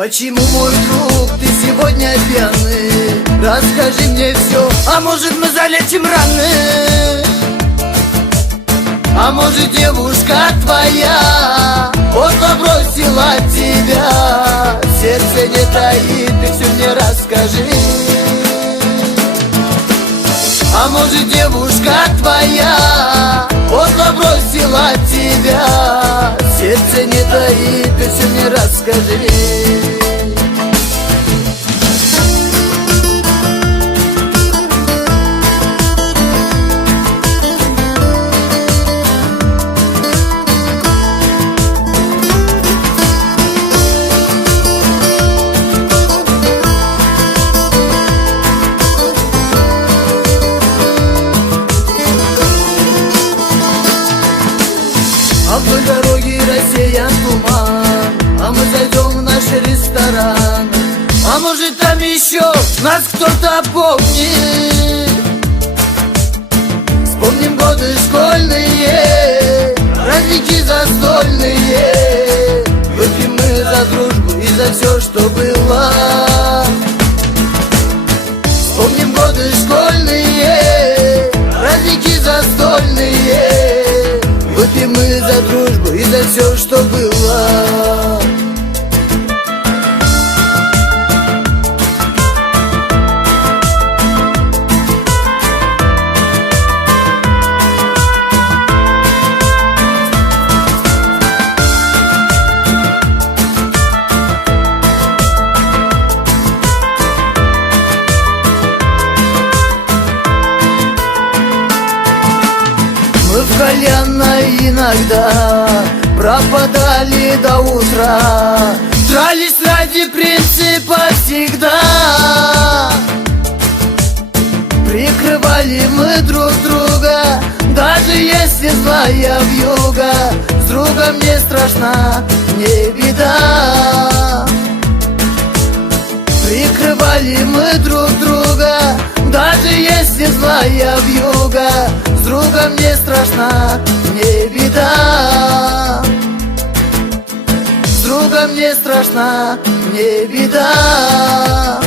Почему, мой друг, ты сегодня пьяный? Расскажи мне все, а может мы залечим раны? А может девушка твоя поздно бросила тебя? Сердце не таит, ты все мне расскажи. А может девушка твоя поздно бросила тебя? Сердце не таит, ты все мне расскажи. А вдоль дороги рассеян туман, а мы зайдем в наш ресторан. А может там еще нас кто-то помнит? Вспомним годы школьные, праздники застольные. Выпьем мы за дружбу и за все, что было. Вспомним годы школьные, праздники застольные. Выпьем мы за дружбу и за все, что было. Мы в кальянной иногда пропадали до утра, дрались ради принципа всегда. Прикрывали мы друг друга, даже если злая вьюга. С другом не страшна, не беда. Прикрывали мы друг друга, даже если злая вьюга. С другом не страшна, не беда. С другом не страшна, не беда.